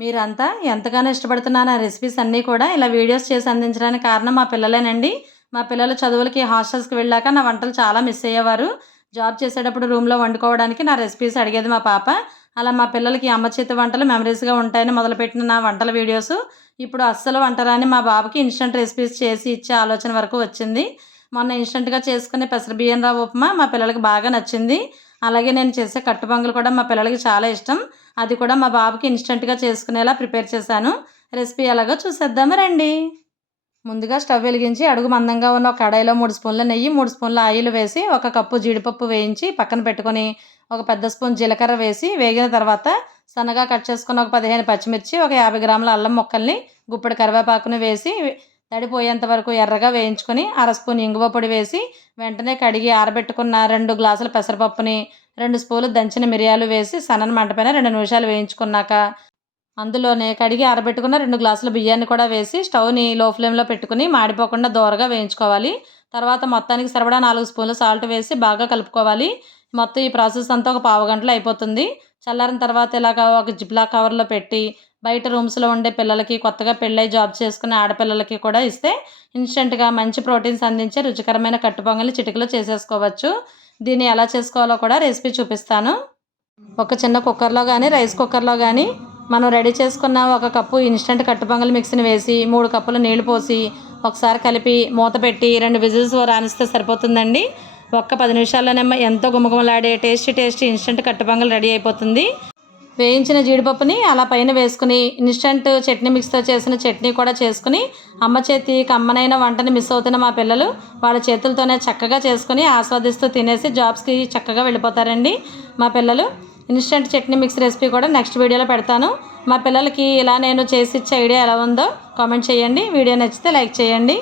మీరంతా ఎంతగానో ఇష్టపడుతున్న నా రెసిపీస్ అన్నీ కూడా ఇలా వీడియోస్ చేసి అందించడానికి కారణం మా పిల్లలేనండి. మా పిల్లలు చదువులకి హాస్టల్స్కి వెళ్ళాక నా వంటలు చాలా మిస్ అయ్యేవారు. జాబ్ చేసేటప్పుడు రూమ్లో వండుకోవడానికి నా రెసిపీస్ అడిగేది మా పాప. అలా మా పిల్లలకి అమ్మ చేతి వంటలు మెమరీస్గా ఉంటాయని మొదలుపెట్టిన నా వంటల వీడియోస్ ఇప్పుడు అస్సలు వంటరాని మా బాబుకి ఇన్స్టంట్ రెసిపీస్ చేసి ఇచ్చే ఆలోచన వరకు వచ్చింది. మొన్న ఇన్స్టంట్గా చేసుకునే పెసర బియ్యం రవ్వ ఉప్మా మా పిల్లలకి బాగా నచ్చింది. అలాగే నేను చేసే కట్టు కూడా మా పిల్లలకి చాలా ఇష్టం. అది కూడా మా బాబుకి ఇన్స్టెంట్గా చేసుకునేలా ప్రిపేర్ చేశాను. రెసిపీ ఎలాగో చూసేద్దాము రండి. ముందుగా స్టవ్ వెలిగించి అడుగు మందంగా ఉన్న ఒక కడాయిలో మూడు స్పూన్ల నెయ్యి మూడు స్పూన్ల ఆయిల్ వేసి ఒక కప్పు జీడిపప్పు వేయించి పక్కన పెట్టుకొని ఒక పెద్ద స్పూన్ జీలకర్ర వేసి వేగిన తర్వాత సన్నగా కట్ చేసుకున్న ఒక పదిహేను పచ్చిమిర్చి ఒక యాభై గ్రాముల అల్లం ముక్కల్ని గుప్పెడు కరివేపాకుని వేసి తడిపోయేంత వరకు ఎర్రగా వేయించుకొని అర స్పూన్ ఇంగువ పొడి వేసి వెంటనే కడిగి ఆరబెట్టుకున్న రెండు గ్లాసుల పెసరపప్పుని రెండు స్పూన్లు దంచిన మిరియాలు వేసి సన్నని మంటపైన రెండు నిమిషాలు వేయించుకున్నాక అందులోనే కడిగి ఆరబెట్టుకున్న రెండు గ్లాసుల బియ్యాన్ని కూడా వేసి స్టవ్ని లో ఫ్లేమ్లో పెట్టుకుని మాడిపోకుండా దోరగా వేయించుకోవాలి. తర్వాత మొత్తానికి సరిపడా నాలుగు స్పూన్లు సాల్ట్ వేసి బాగా కలుపుకోవాలి. మొత్తం ఈ ప్రాసెస్ అంతా ఒక పావు గంటలో అయిపోతుంది. చల్లారిన తర్వాత ఇలాగ ఒక జిప్లా కవర్లో పెట్టి బయట రూమ్స్లో ఉండే పిల్లలకి కొత్తగా పెళ్ళై జాబ్ చేసుకునే ఆడపిల్లలకి కూడా ఇస్తే ఇన్స్టెంట్గా మంచి ప్రోటీన్స్ అందించే రుచికరమైన కట్టుపొంగలి చిటికలో చేసేసుకోవచ్చు. దీన్ని ఎలా చేసుకోవాలో కూడా రెసిపీ చూపిస్తాను. ఒక చిన్న కుక్కర్లో కానీ రైస్ కుక్కర్లో కానీ మనం రెడీ చేసుకున్న ఒక కప్పు ఇన్స్టెంట్ కట్టు మిక్సీని మిక్స్ని వేసి మూడు కప్పులు నీళ్ళు పోసి ఒకసారి కలిపి మూత పెట్టి రెండు విజిల్స్ రానిస్తే సరిపోతుందండి. ఒక్క పది నిమిషాల్లోనే ఎంతో గుమగుమలాడే tasty tasty instant kattu pongal ready అయిపోతుంది. వేయించిన జీడిపప్పుని అలా పైన వేసుకుని ఇన్స్టెంట్ చట్నీ మిక్స్తో చేసిన చట్నీ కూడా చేసుకుని అమ్మ చేతి కమ్మనైన వంటని మిస్ అవుతున్న మా పిల్లలు వాళ్ళ చేతులతోనే చక్కగా చేసుకుని ఆస్వాదిస్తూ తినేసి జాబ్స్కి చక్కగా వెళ్ళిపోతారండి. మా పిల్లలు ఇన్స్టెంట్ చట్నీ మిక్స్ రెసిపీ కూడా నెక్స్ట్ వీడియోలో పెడతాను. మా పిల్లలకి ఇలా నేను చేసి ఇచ్చే ఐడియా ఎలా ఉందో కామెంట్ చేయండి. వీడియో నచ్చితే లైక్ చేయండి.